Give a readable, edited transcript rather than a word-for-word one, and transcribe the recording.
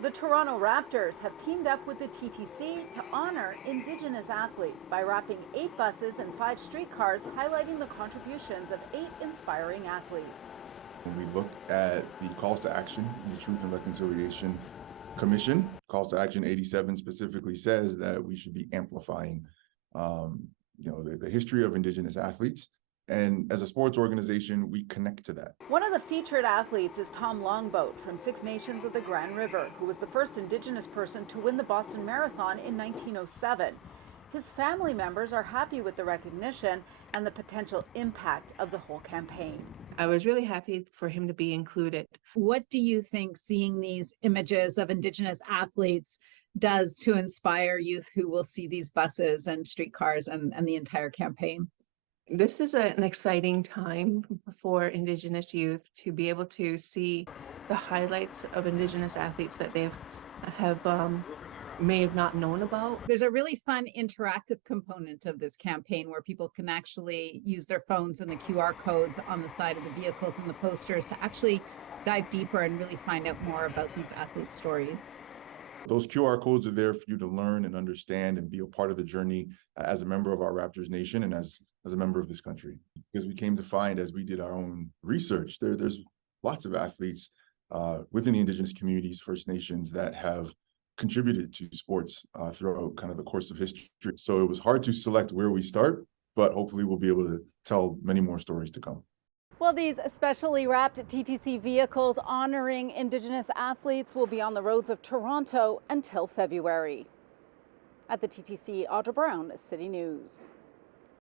The Toronto Raptors have teamed up with the TTC to honor Indigenous athletes by wrapping 8 buses and 5 streetcars, highlighting the contributions of 8 inspiring athletes. When we look at the calls to action in the Truth and Reconciliation Commission, calls to action 87 specifically says that we should be amplifying the history of Indigenous athletes. And as a sports organization, we connect to that. One of the featured athletes is Tom Longboat from Six Nations of the Grand River, who was the first Indigenous person to win the Boston Marathon in 1907. His family members are happy with the recognition and the potential impact of the whole campaign. I was really happy for him to be included. What do you think seeing these images of Indigenous athletes does to inspire youth who will see these buses and streetcars and the entire campaign? This is an exciting time for Indigenous youth to be able to see the highlights of Indigenous athletes that they may have not known about. There's a really fun interactive component of this campaign where people can actually use their phones and the QR codes on the side of the vehicles and the posters to actually dive deeper and really find out more about these athletes' stories. Those QR codes are there for you to learn and understand and be a part of the journey as a member of our Raptors Nation and as a member of this country. Because we came to find, as we did our own research, there's lots of athletes within the Indigenous communities, First Nations, that have contributed to sports throughout kind of the course of history. So it was hard to select where we start, but hopefully we'll be able to tell many more stories to come. Well, these specially wrapped TTC vehicles honoring Indigenous athletes will be on the roads of Toronto until February. At the TTC, Audra Brown, CityNews.